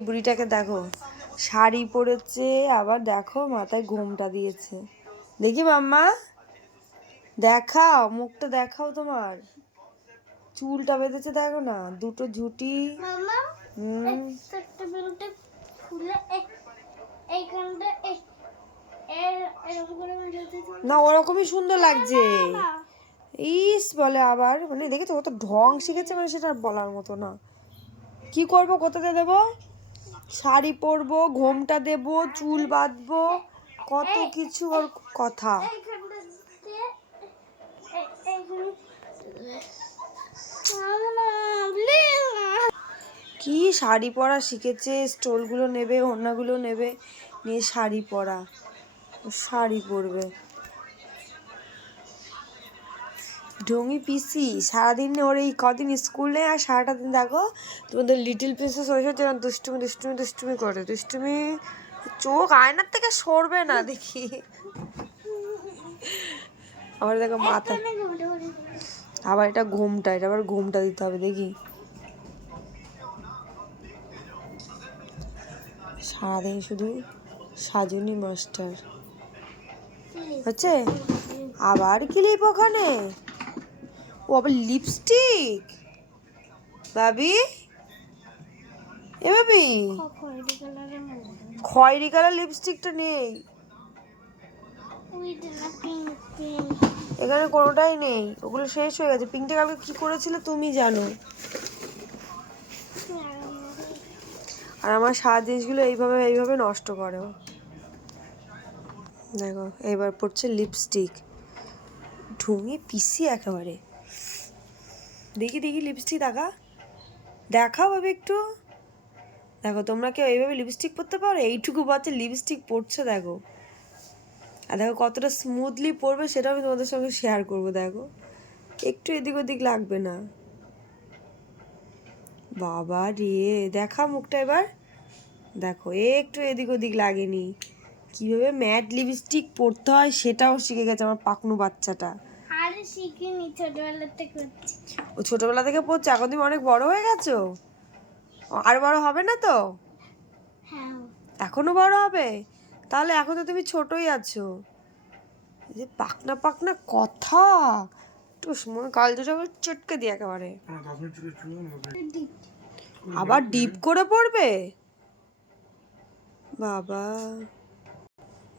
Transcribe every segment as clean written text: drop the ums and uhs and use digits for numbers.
বুড়িটাকে দেখো, শাড়ি পরেছে, আবার দেখো মাথায় ঘোমটা দিয়েছে। দেখি মাম্মা, দেখাও মুখটা, দেখাও তোমার চুলটা বেঁধেছে দেখো না, দুটো ঝুটি। না ওরকমই সুন্দর লাগছে। ইস বলে আবার, মানে দেখেছো কত ঢং শিখেছে, মানে সেটা বলার মতো না। কি করবো, কোথাতে দেবো? শাড়ি পরবো, ঘোমটা দেবো, চুল বাঁধবো, কত কিছু ওর কথা। কি শাড়ি পরা শিখেছে, স্টোলগুলো নেবে, ওড়নাগুলো নেবে, নিয়ে শাড়ি পরা, শাড়ি পরবে। ঢঙ্গি পিসি সারাদিন ওর এই কদিন স্কুলে, আর সারাটা দিন দেখো তোমাদের লিটল প্রিন্সেস হয়েছে দুষ্টুমি দুষ্টুমি দুষ্টুমি করে, দুষ্টুমি, চোখ আয়নার থেকে সরবে না দেখি। আবার দেখো মাথা, আবার এটা ঘোমটা, এটা আবার ঘোমটা দিতে হবে দেখি। সারাদিন শুধু সাজুনি মাস্টার হচ্ছে। আবার ক্লিপ ওখানে, ও আবার লিপস্টিক। ভাবি, এ ভাবি, খয়েরি কালার লিপস্টিকটা নেই এখানে, কোনোটাই নেই, ওগুলো শেষ হয়ে গেছে। পিঙ্কটা কালকে কি করেছিলে তুমি জানো। আর আমার সারা জিনিসগুলো এইভাবে এইভাবে নষ্ট করে। দেখো এবার পড়ছে লিপস্টিক, ঢুঙে পিসি একেবারে। দেখি দেখি লিপস্টিক দেখা, দেখাও ভাবে একটু। দেখো তোমরা কেউ এইভাবে লিপস্টিক পরতে পারো? এইটুকু বাচ্চা লিপস্টিক পরছে দেখো। আর দেখো কতটা স্মুথলি পরবে সেটাও আমি তোমাদের সঙ্গে শেয়ার করবো। দেখো একটু এদিক ওদিক লাগবে না। বাবা রে, দেখা মুখটা এবার, দেখো একটু এদিক ওদিক লাগেনি। কিভাবে ম্যাট লিপস্টিক পরতে হয় সেটাও শিখে গেছে আমার পাকনু বাচ্চাটা। আরে শিখিনি, ছোটবেলা থেকে করছি। ও ছোটবেলা থেকে পড়ছে, এখন তুমি অনেক বড় হয়ে গেছো। আর বড় হবে না তো? হ্যাঁ, এখনো বড় হবে? তাহলে এখন তো তুমি ছোটই আছো। যে পাকনা পাকনা কথা, একটু মনে কাল দুটো চটকে দিয়ে একেবারে। আবার ডিপ করে পড়বে? বাবা,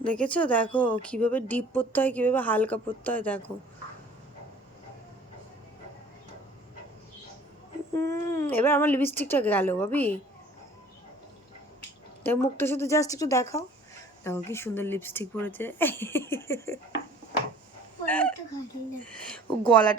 দেখেছো? দেখো কিভাবে ডিপ পড়তে হয়, কিভাবে হালকা পড়তে হয় দেখো। এবার আমার লিপস্টিকটা গেল ভাবি। দেখ মুখটা শুধু জাস্ট একটু দেখাও, দেখো কি সুন্দর লিপস্টিক পরেছে। ও গলাটা